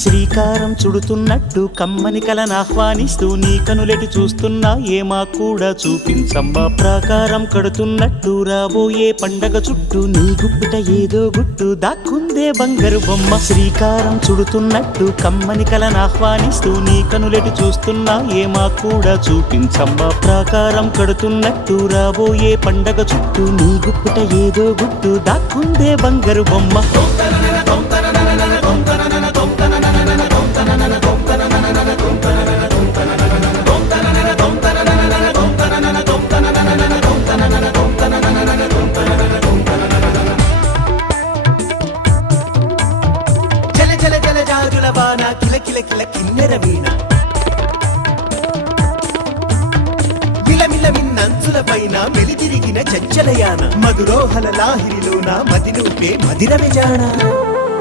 శ్రీకారం చుడుతున్నట్టు కమ్మని కలనాహ్వానిస్తూ నీ కనులెటి చూస్తున్నా ఏమా కూడా చూపించమ్మా. ప్రాకారం కడుతున్నట్టు రాబోయే పండగ చుట్టూ నీ గుప్పిట ఏదో గుట్టు దాక్కుందే బంగారు బొమ్మ. శ్రీకారం చుడుతున్నట్టు కమ్మని కలనాహ్వానిస్తూ నీ కనులెటి చూస్తున్నా ఏమా కూడా చూపించమ్మా. ప్రాకారం కడుతున్నట్టు రాబోయే పండగ చుట్టూ నీ గుప్పిట ఏదో గుట్టు దాక్కుందే బంగారు బొమ్మ. కిల కిల కిల కిన్నెర వీణ మిలమిల మిన్నంచుల పైన మెలితిరిగిన చంచలయాన మధురోహల లాహిరిలోన మదినూపే మదిర విజాణ.